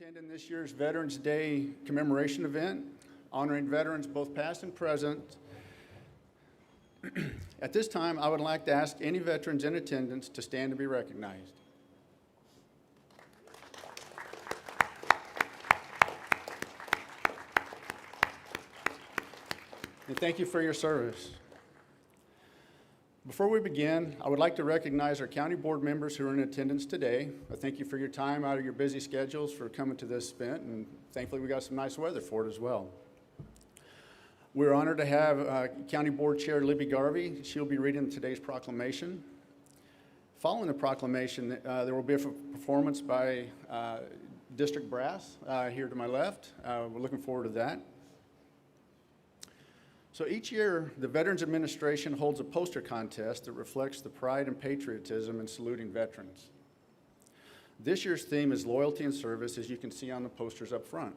Attending this year's Veterans Day commemoration event, honoring veterans both past and present. At this time, I would like to ask any veterans in attendance to stand and be recognized. And thank you for your service. Before we begin, I would like to recognize our county board members who are in attendance today. I thank you for your time out of your busy schedules for coming to this event, and thankfully we got some nice weather for it as well. We're honored to have County Board Chair Libby Garvey. She'll be reading today's proclamation. Following the proclamation, there will be a performance by District Brass here to my left. We're looking forward to that. So each year, the Veterans Administration holds a poster contest that reflects the pride and patriotism in saluting veterans. This year's theme is loyalty and service, as you can see on the posters up front.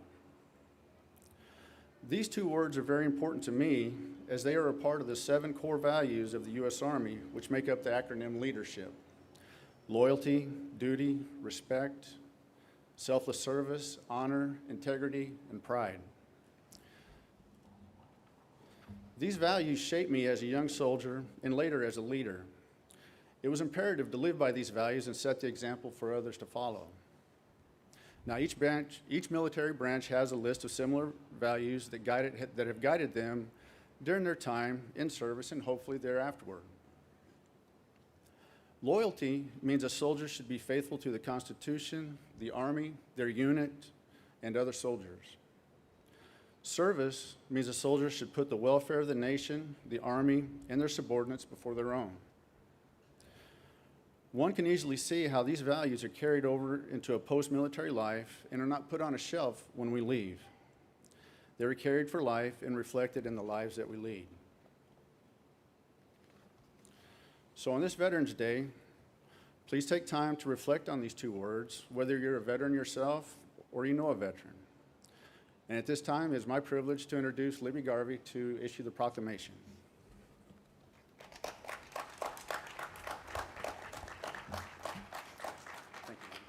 These two words are very important to me as they are a part of the 7 core values of the U.S. Army, which make up the acronym leadership: loyalty, duty, respect, selfless service, honor, integrity, and pride. These values shaped me as a young soldier and later as a leader. It was imperative to live by these values and set the example for others to follow. Now, each military branch has a list of similar values that have guided them during their time in service and hopefully thereafterward. Loyalty means a soldier should be faithful to the Constitution, the Army, their unit, and other soldiers. Service means a soldier should put the welfare of the nation, the Army, and their subordinates before their own. One can easily see how these values are carried over into a post-military life and are not put on a shelf when we leave. They are carried for life and reflected in the lives that we lead. So on this Veterans Day, please take time to reflect on these two words, whether you're a veteran yourself or you know a veteran. And at this time, it is my privilege to introduce Libby Garvey to issue the proclamation. Thank you.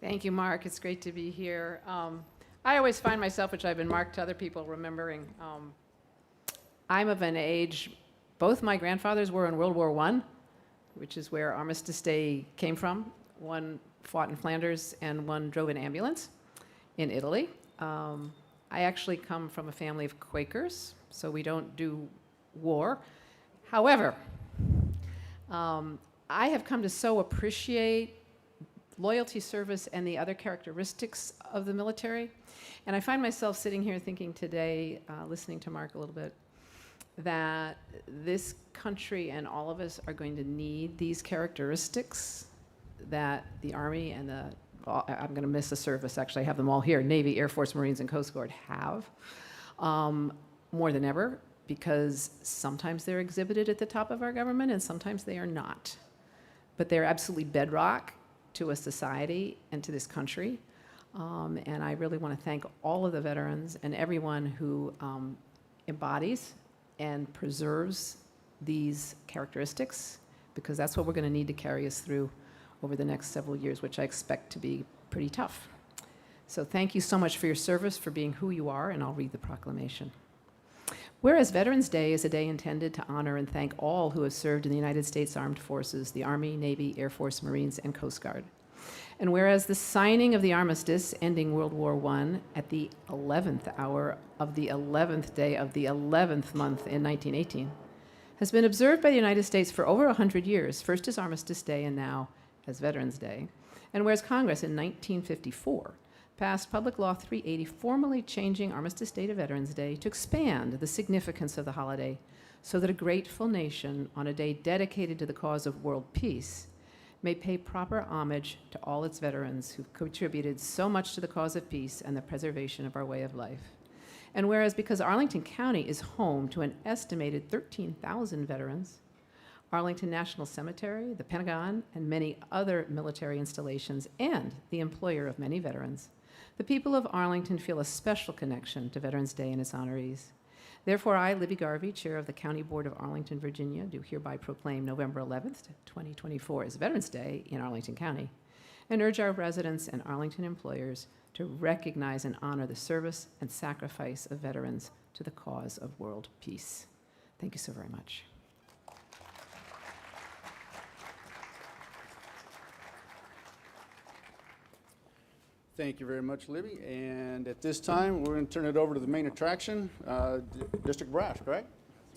Thank you, Mark. It's great to be here. I always find myself, which I've been marked to other people, remembering I'm of an age, both my grandfathers were in World War I, which is where Armistice Day came from. One fought in Flanders and one drove an ambulance in Italy. I actually come from a family of Quakers, so we don't do war. However, I have come to so appreciate loyalty, service, and the other characteristics of the military. And I find myself sitting here thinking today, listening to Mark a little bit, that this country and all of us are going to need these characteristics that the Army and I'm going to miss the service, actually, I have them all here, Navy, Air Force, Marines, and Coast Guard have, more than ever, because sometimes they're exhibited at the top of our government and sometimes they are not. But they're absolutely bedrock to a society and to this country. And I really want to thank all of the veterans and everyone who embodies and preserves these characteristics, because that's what we're going to need to carry us through over the next several years, which I expect to be pretty tough. So thank you so much for your service, for being who you are, and I'll read the proclamation. Whereas Veterans Day is a day intended to honor and thank all who have served in the United States Armed Forces, the Army, Navy, Air Force, Marines, and Coast Guard. And whereas the signing of the armistice ending World War I at the 11th hour of the 11th day of the 11th month in 1918 has been observed by the United States for over 100 years, first as Armistice Day and now as Veterans Day, and whereas Congress in 1954 passed Public Law 380, formally changing Armistice Day to Veterans Day to expand the significance of the holiday so that a grateful nation on a day dedicated to the cause of world peace may pay proper homage to all its veterans who've contributed so much to the cause of peace and the preservation of our way of life. And whereas because Arlington County is home to an estimated 13,000 veterans, Arlington National Cemetery, the Pentagon, and many other military installations, and the employer of many veterans, the people of Arlington feel a special connection to Veterans Day and its honorees. Therefore, I, Libby Garvey, Chair of the County Board of Arlington, Virginia, do hereby proclaim November 11th, 2024 as Veterans Day in Arlington County, and urge our residents and Arlington employers to recognize and honor the service and sacrifice of veterans to the cause of world peace. Thank you so very much. Thank you very much, Libby. And at this time, we're going to turn it over to the main attraction, District Brass, correct?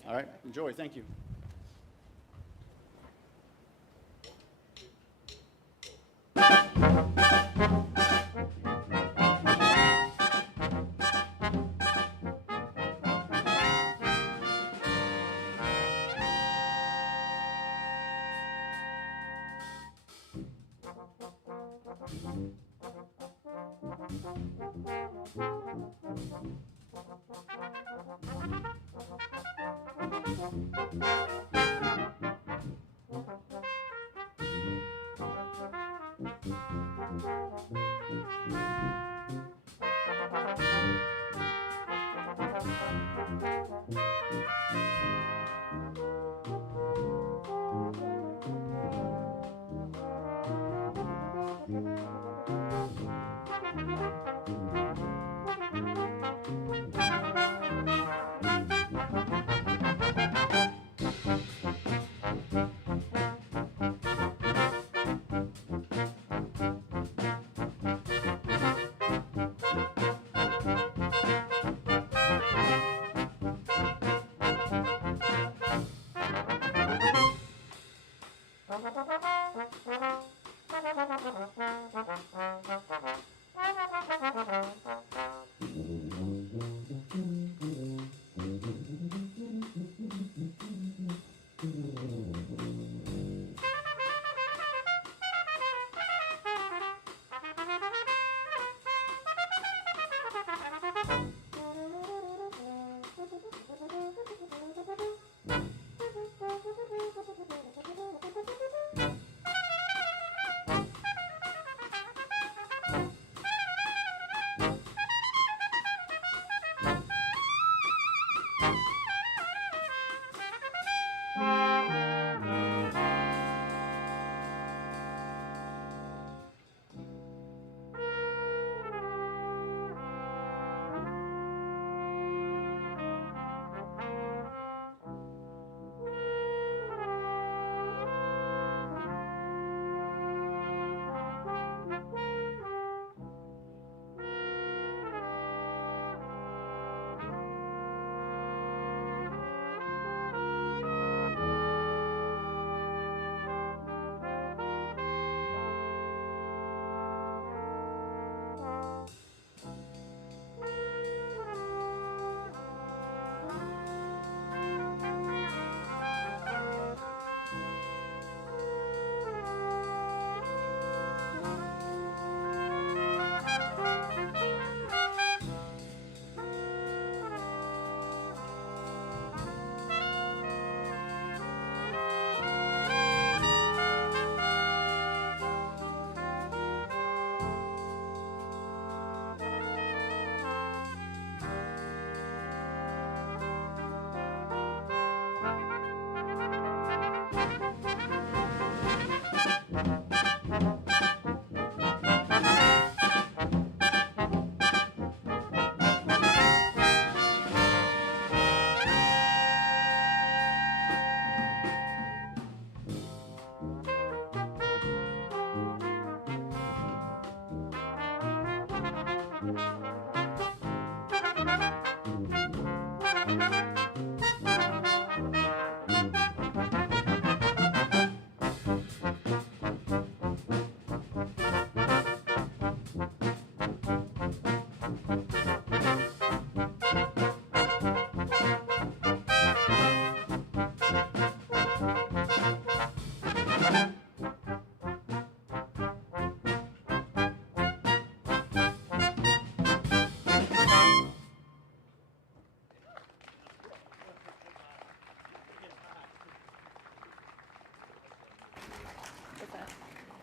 All right, enjoy. Thank you.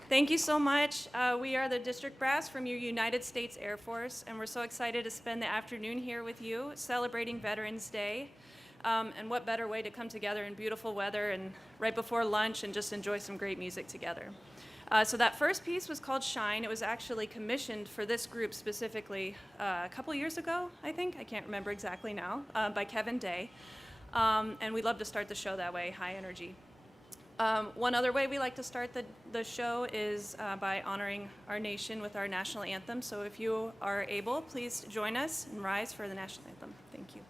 Thank you so much. We are the District Brass from your United States Air Force, and we're so excited to spend the afternoon here with you celebrating Veterans Day. And what better way to come together in beautiful weather and right before lunch and just enjoy some great music together. So that first piece was called Shine. It was actually commissioned for this group specifically a couple years ago, I think. I can't remember exactly now, by Kevin Day. And we love to start the show that way, high energy. One other way we like to start the show is by honoring our nation with our national anthem. So if you are able, please join us and rise for the national anthem. Thank you.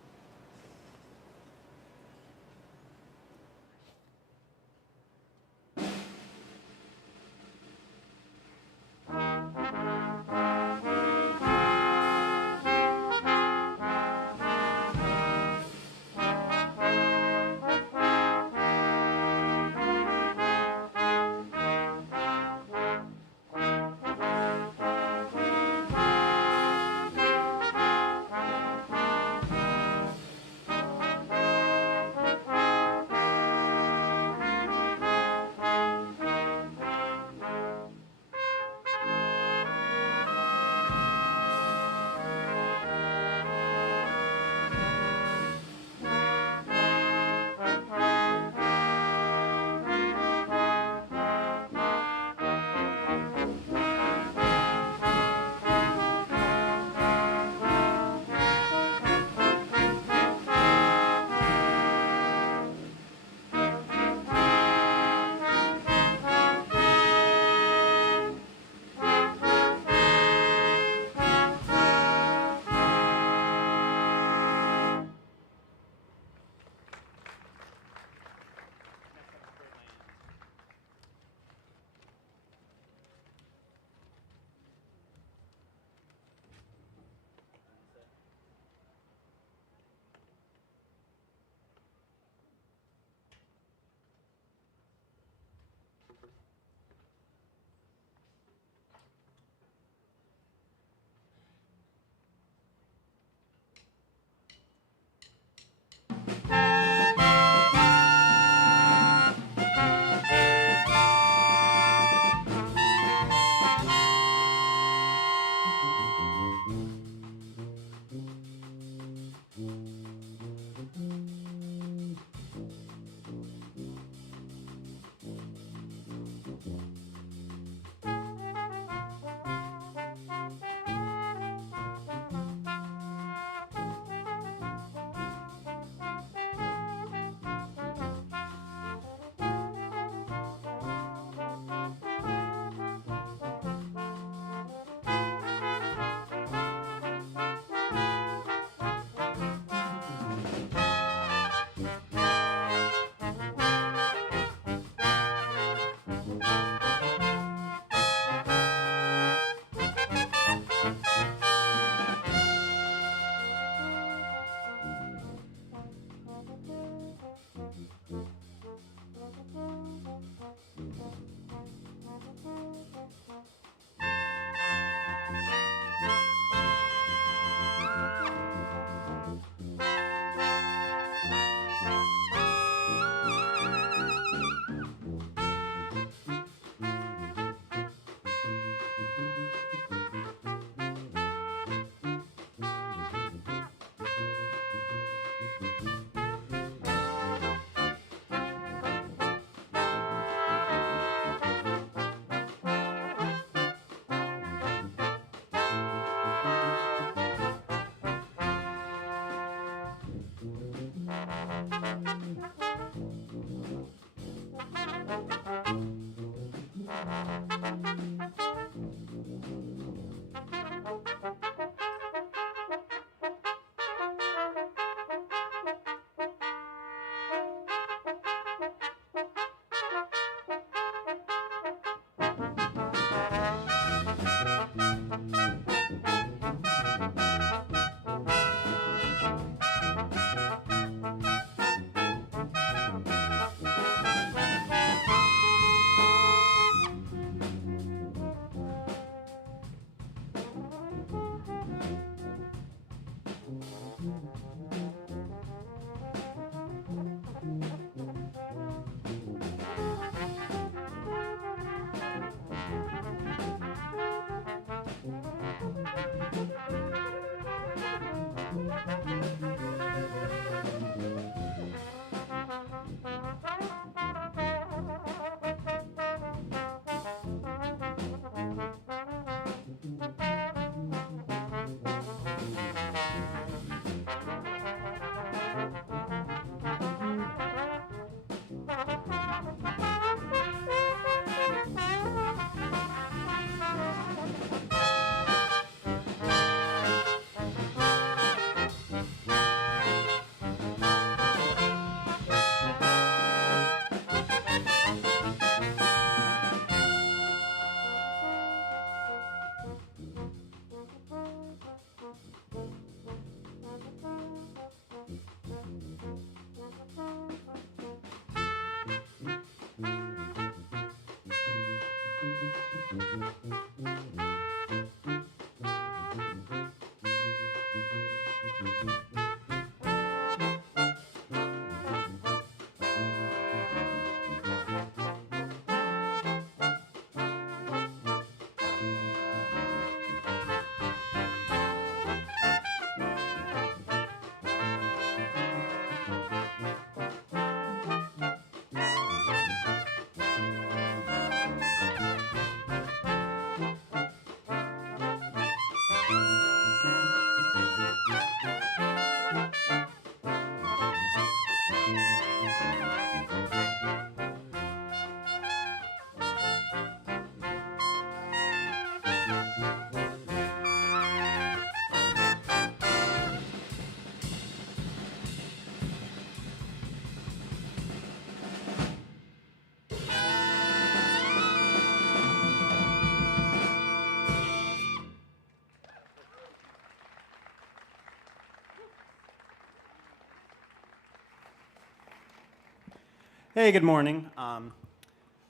Hey, good morning.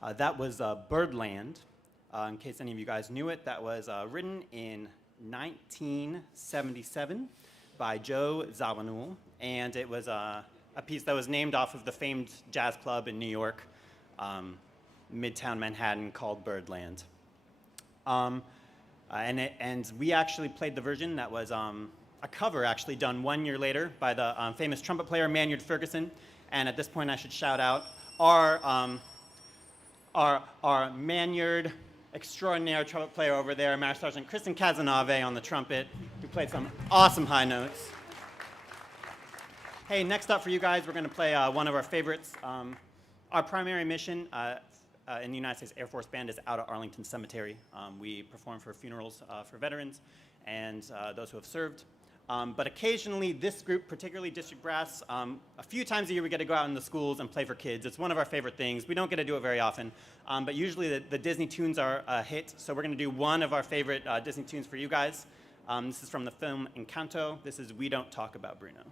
That was Birdland. In case any of you guys knew it, that was written in 1977 by Joe Zawinul, and it was a piece that was named off of the famed jazz club in New York, Midtown Manhattan, called Birdland. And we actually played the version that was a cover actually done 1 year later by the famous trumpet player Maynard Ferguson. And at this point, I should shout out our Maynard extraordinaire trumpet player over there, Master Sergeant Kristen Casanave on the trumpet, who played some awesome high notes. Hey, next up for you guys, we're going to play one of our favorites. Our primary mission in the United States Air Force Band is out at Arlington Cemetery. We perform for funerals for veterans and those who have served. But occasionally, this group, particularly District Brass, a few times a year we get to go out in the schools and play for kids. It's one of our favorite things. We don't get to do it very often, but usually the Disney tunes are a hit, so we're going to do one of our favorite Disney tunes for you guys. This is from the film Encanto. This is We Don't Talk About Bruno.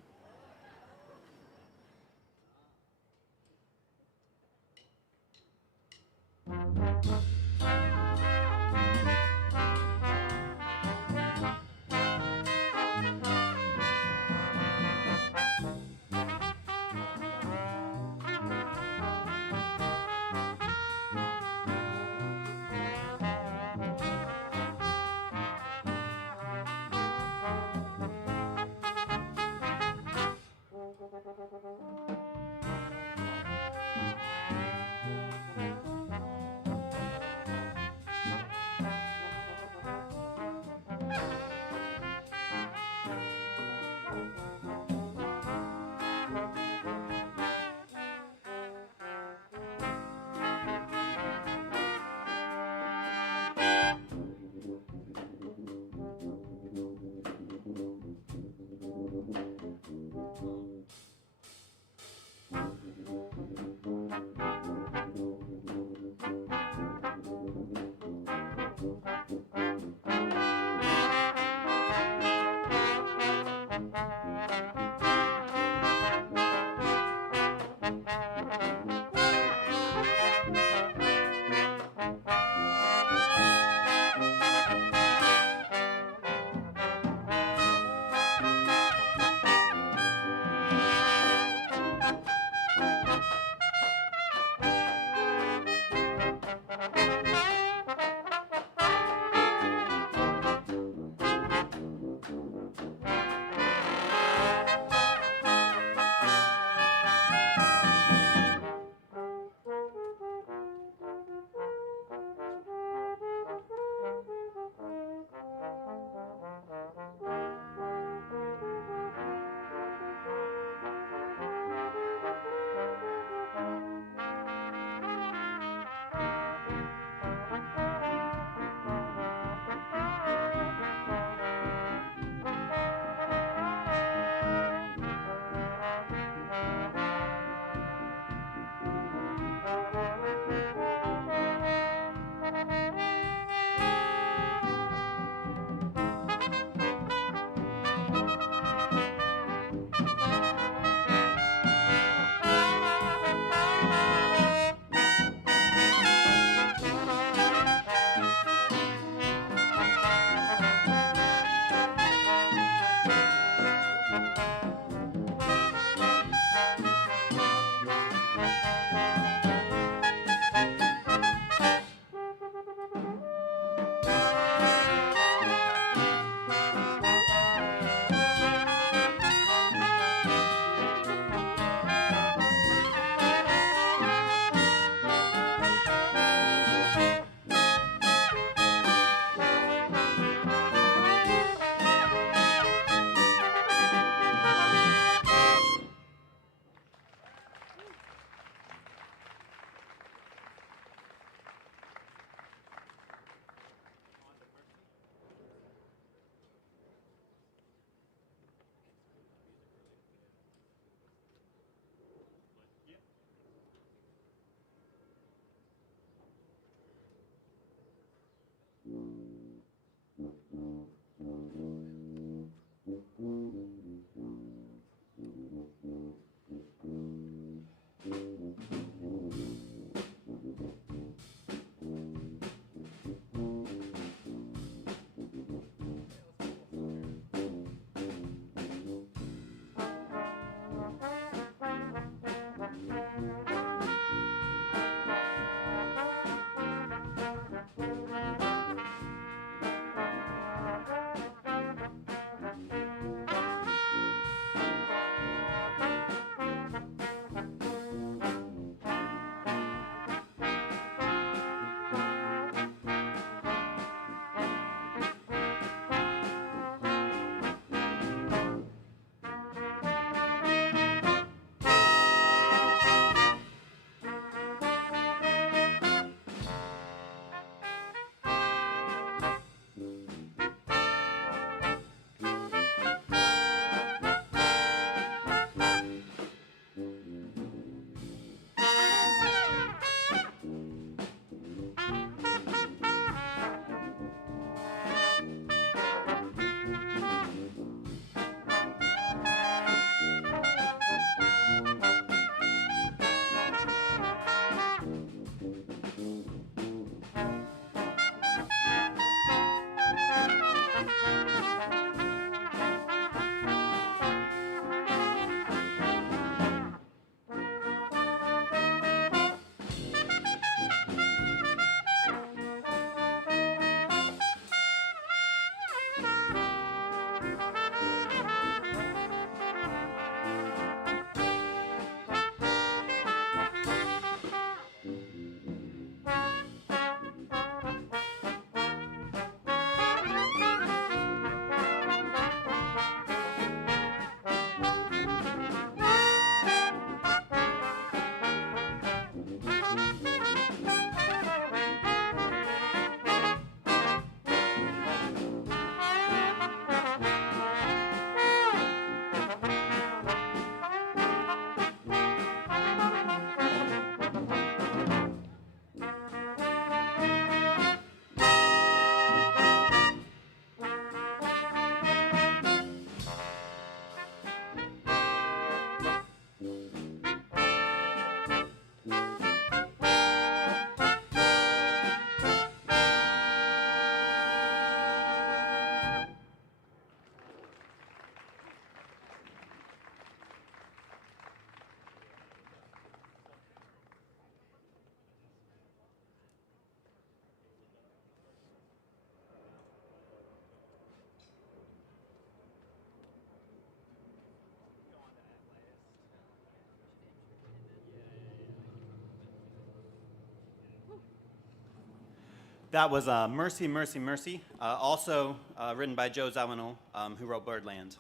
That was Mercy, Mercy, Mercy, also written by Joe Zawinul, who wrote Birdland.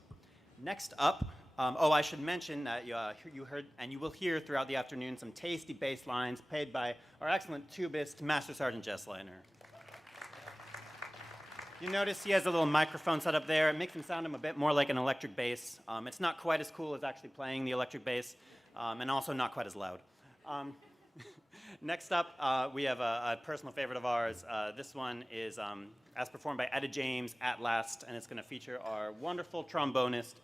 Next up, I should mention that you heard, and you will hear throughout the afternoon, some tasty bass lines played by our excellent tubist, Master Sergeant Jess Leitner. You notice he has a little microphone set up there. It makes him sound a bit more like an electric bass. It's not quite as cool as actually playing the electric bass, and also not quite as loud. Next up, we have a personal favorite of ours. This one is as performed by Etta James, At Last, and it's going to feature our wonderful trombonist,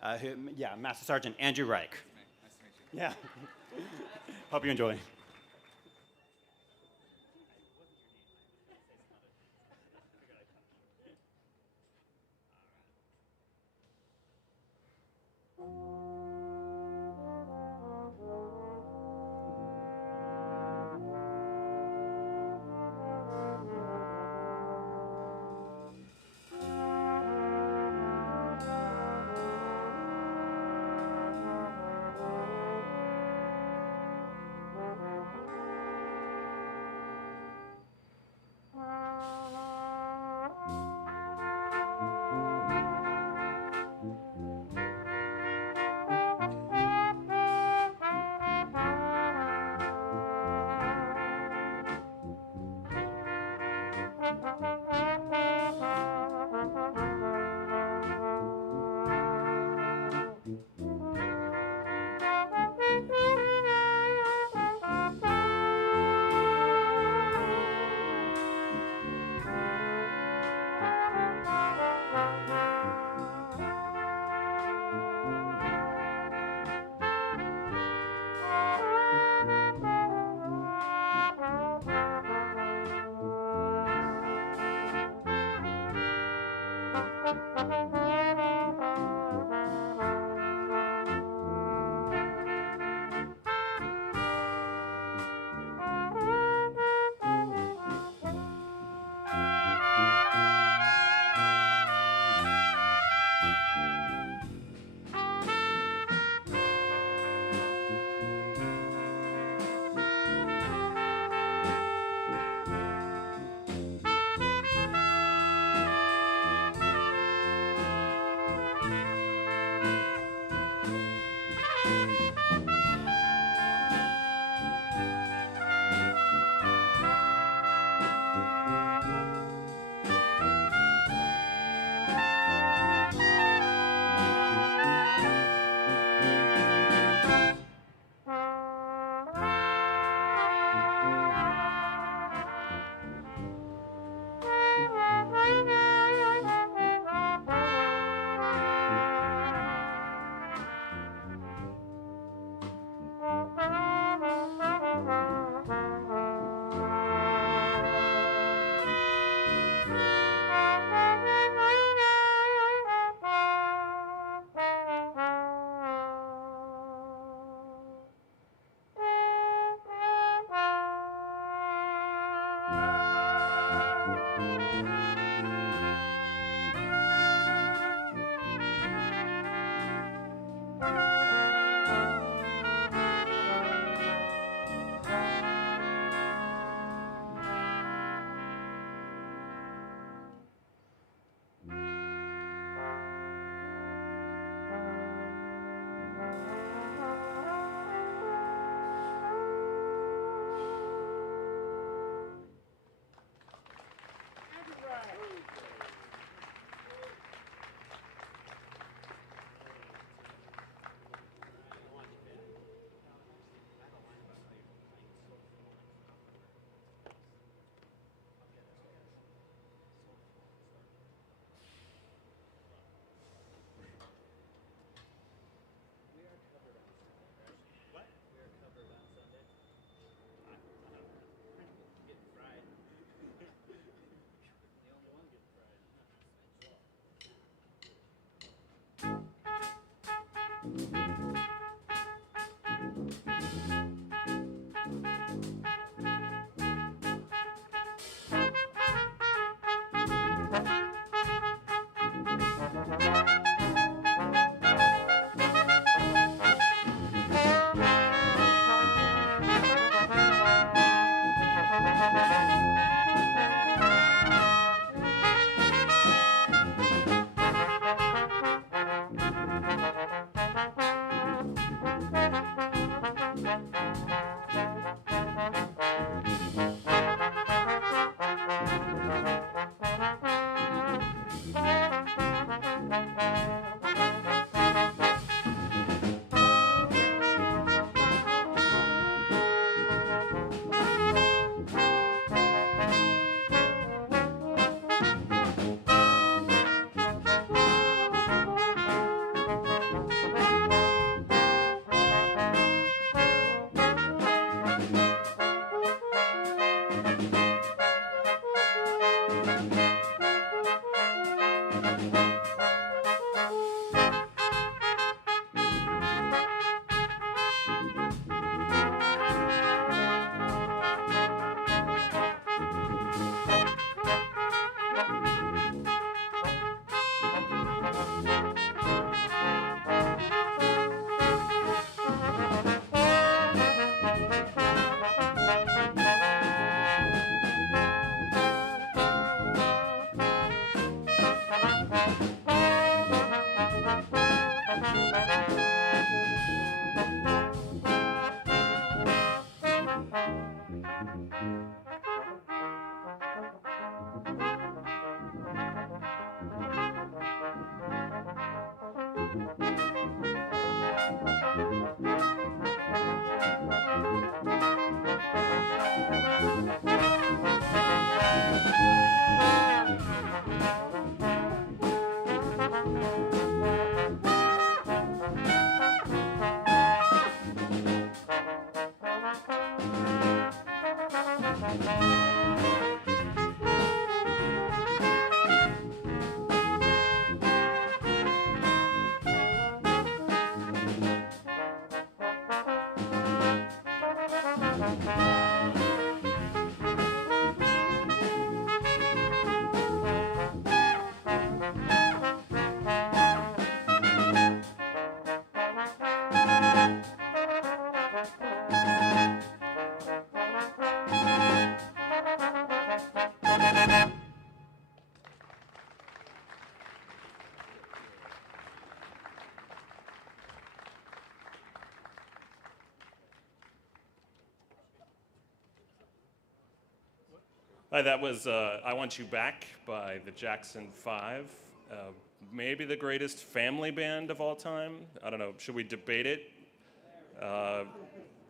Master Sergeant Andrew Reich. Nice to meet you. Yeah. Hope you enjoy. Hi, that was I Want You Back by the Jackson 5. Maybe the greatest family band of all time. I don't know, should we debate it?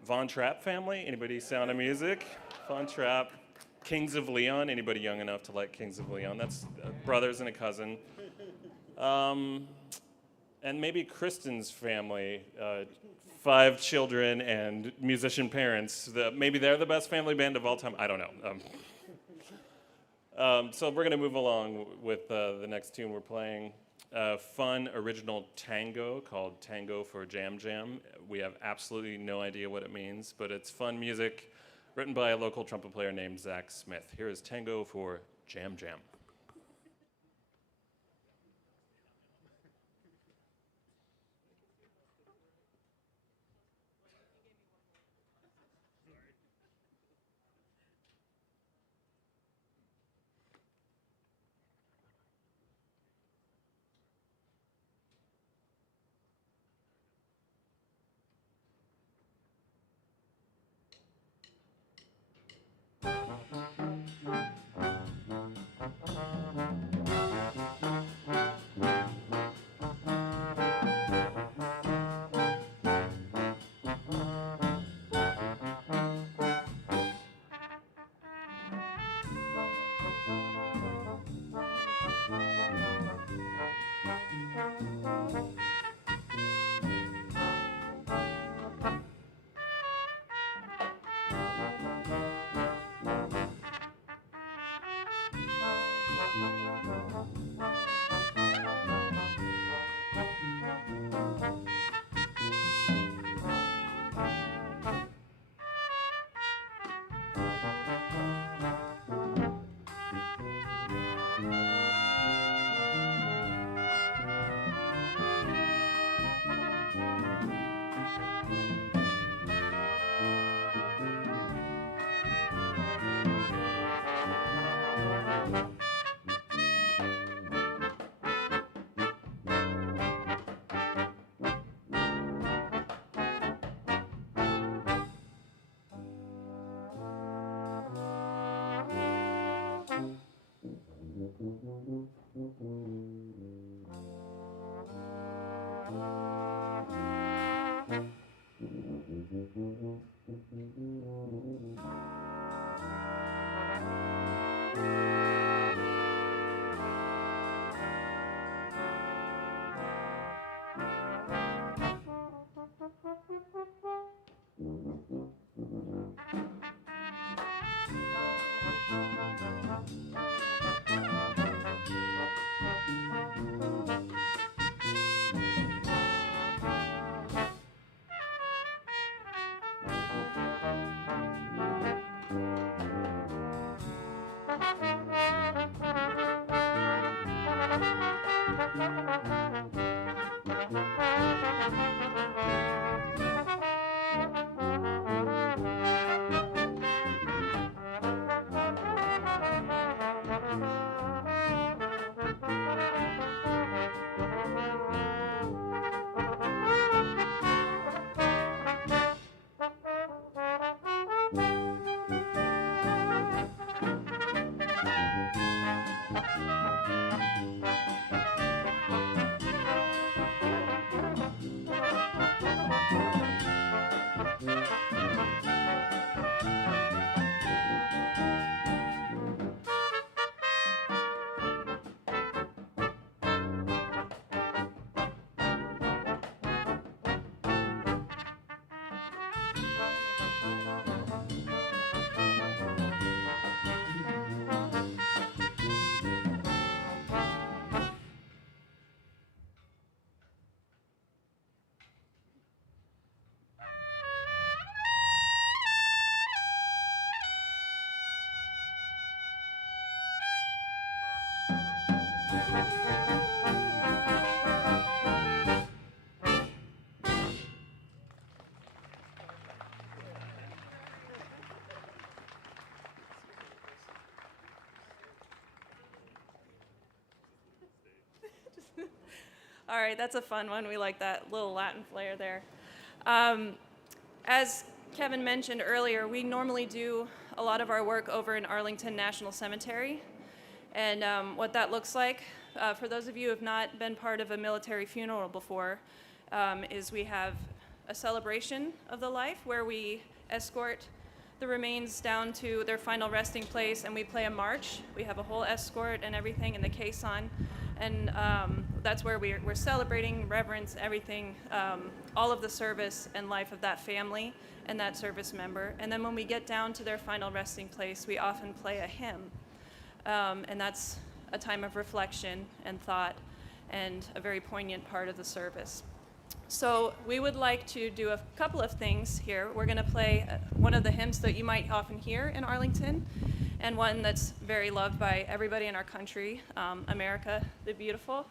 Von Trapp family? Anybody Sound of Music? Von Trapp. Kings of Leon? Anybody young enough to like Kings of Leon? That's brothers and a cousin. And maybe Kristen's family. 5 children and musician parents. Maybe they're the best family band of all time. I don't know. So we're going to move along with the next tune we're playing. A fun original tango called Tango for Jam Jam. We have absolutely no idea what it means, but it's fun music written by a local trumpet player named Zach Smith. Here is Tango for Jam Jam. All right, that's a fun one. We like that little Latin flair there. As Kevin mentioned earlier, we normally do a lot of our work over in Arlington National Cemetery. And what that looks like, for those of you who have not been part of a military funeral before, is we have a celebration of the life where we escort the remains down to their final resting place, and we play a march. We have a whole escort and everything in the caisson, and that's where we're celebrating, reverence, everything, all of the service and life of that family and that service member. And then when we get down to their final resting place, we often play a hymn, and that's a time of reflection and thought and a very poignant part of the service. So we would like to do a couple of things here. We're going to play one of the hymns that you might often hear in Arlington, and one that's very loved by everybody in our country, America the Beautiful.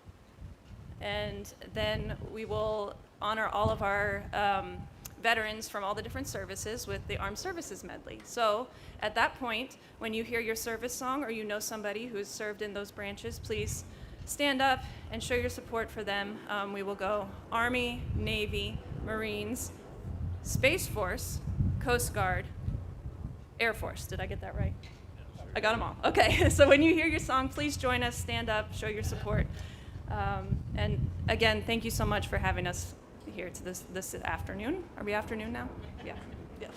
And then we will honor all of our veterans from all the different services with the Armed Services Medley. So at that point, when you hear your service song or you know somebody who's served in those branches, please stand up and show your support for them. We will go Army, Navy, Marines, Space Force, Coast Guard, Air Force. Did I get that right? I got them all. Okay, so when you hear your song, please join us, stand up, show your support. And again, thank you so much for having us here to this afternoon. Are we afternoon now? Yeah. Yeah.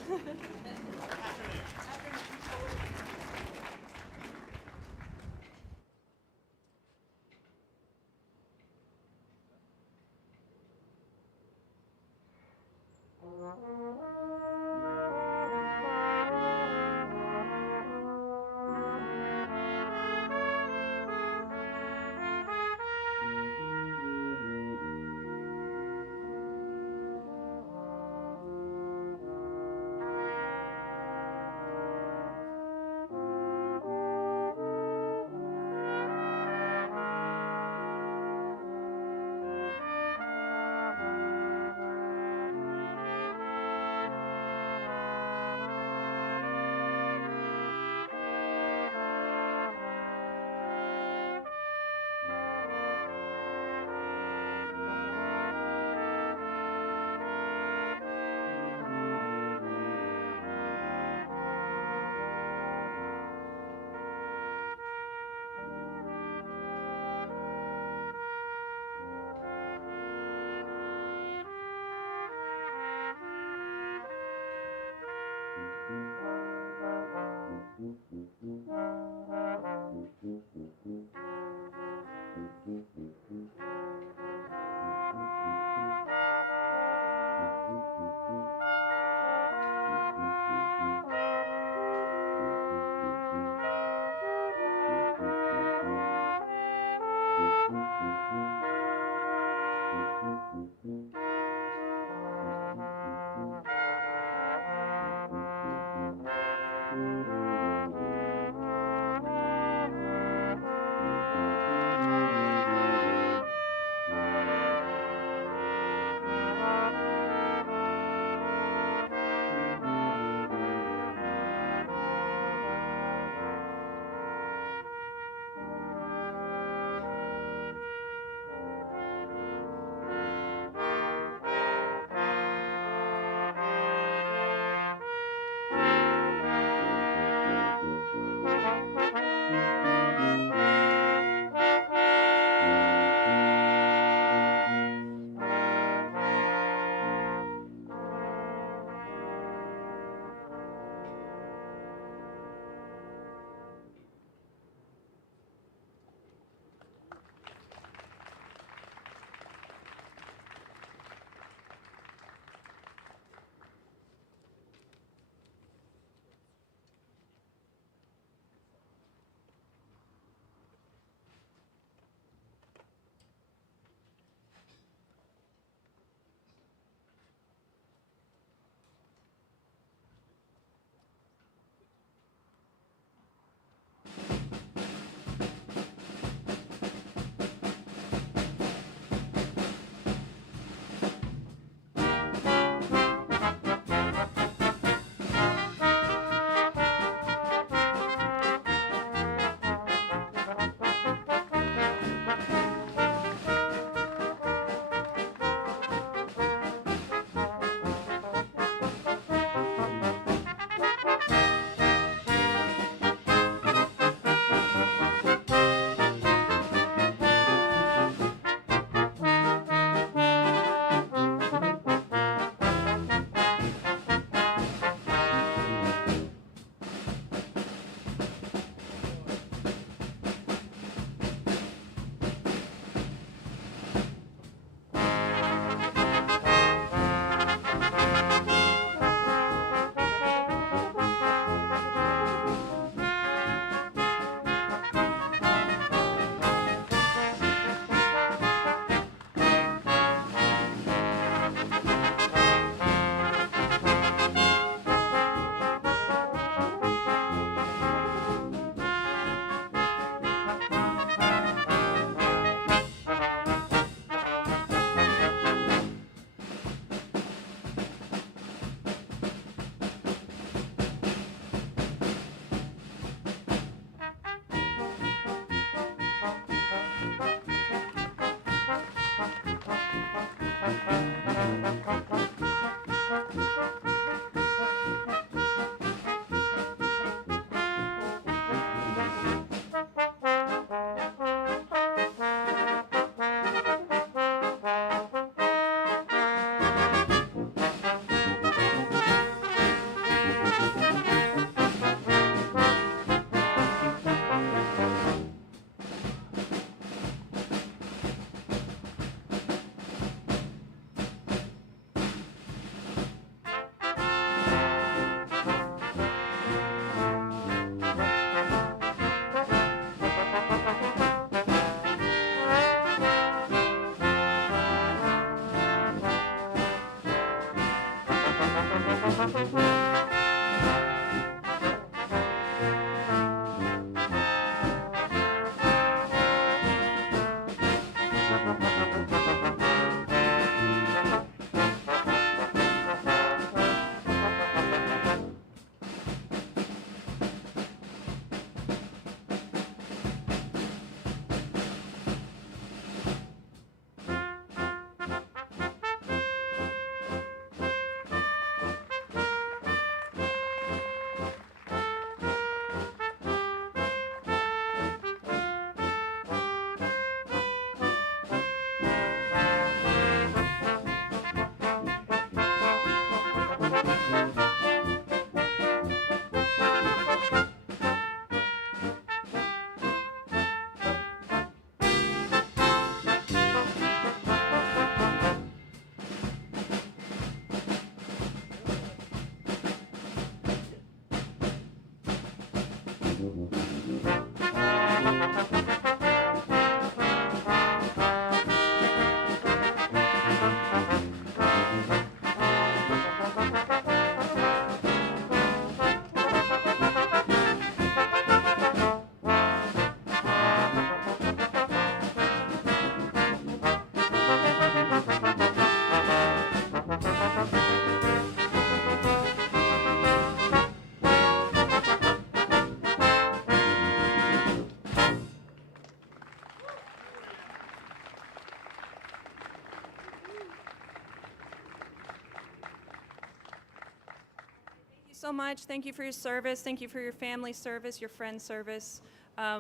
so much. Thank you for your service. Thank you for your family service, your friend service.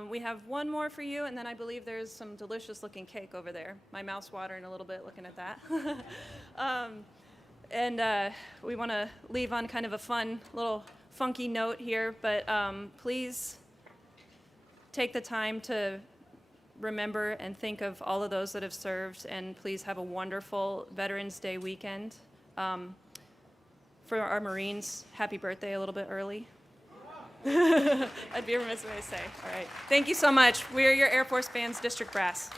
We have one more for you, and then I believe there's some delicious-looking cake over there. My mouth's watering a little bit looking at that. We want to leave on kind of a fun, little funky note here, but please take the time to remember and think of all of those that have served, and please have a wonderful Veterans Day weekend. For our Marines, happy birthday a little bit early. I'd be remiss if I say. All right. Thank you so much. We are your Air Force Band's District Brass.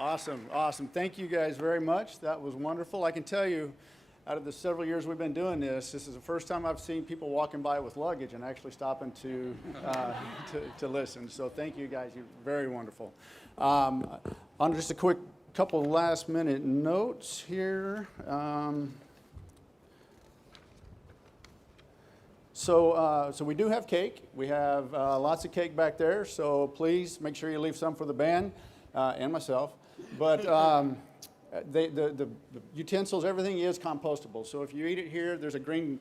Awesome, awesome. Thank you guys very much. That was wonderful. I can tell you, out of the several years we've been doing this is the first time I've seen people walking by with luggage and actually stopping to listen. So thank you guys. You're very wonderful. On just a quick couple last minute notes here. So we do have cake. We have lots of cake back there. So please make sure you leave some for the band and myself. But the utensils, everything is compostable. So if you eat it here, there's a green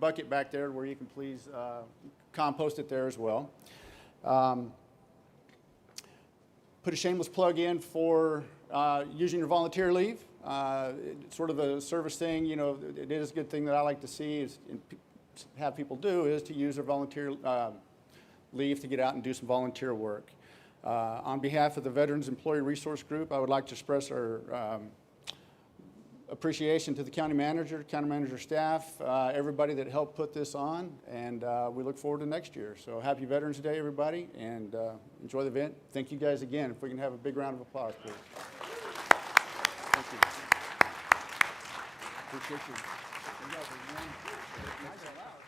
bucket back there where you can please compost it there as well. Put a shameless plug in for using your volunteer leave. It's sort of a service thing, you know, it is a good thing that I like to see is have people do is to use their volunteer leave to get out and do some volunteer work. On behalf of the Veterans Employee Resource Group, I would like to express our appreciation to the county manager staff, everybody that helped put this on, and we look forward to next year. So happy Veterans Day, everybody, and enjoy the event. Thank you guys again. If we can have a big round of applause, please. Thank you. Appreciate you. You guys are wonderful.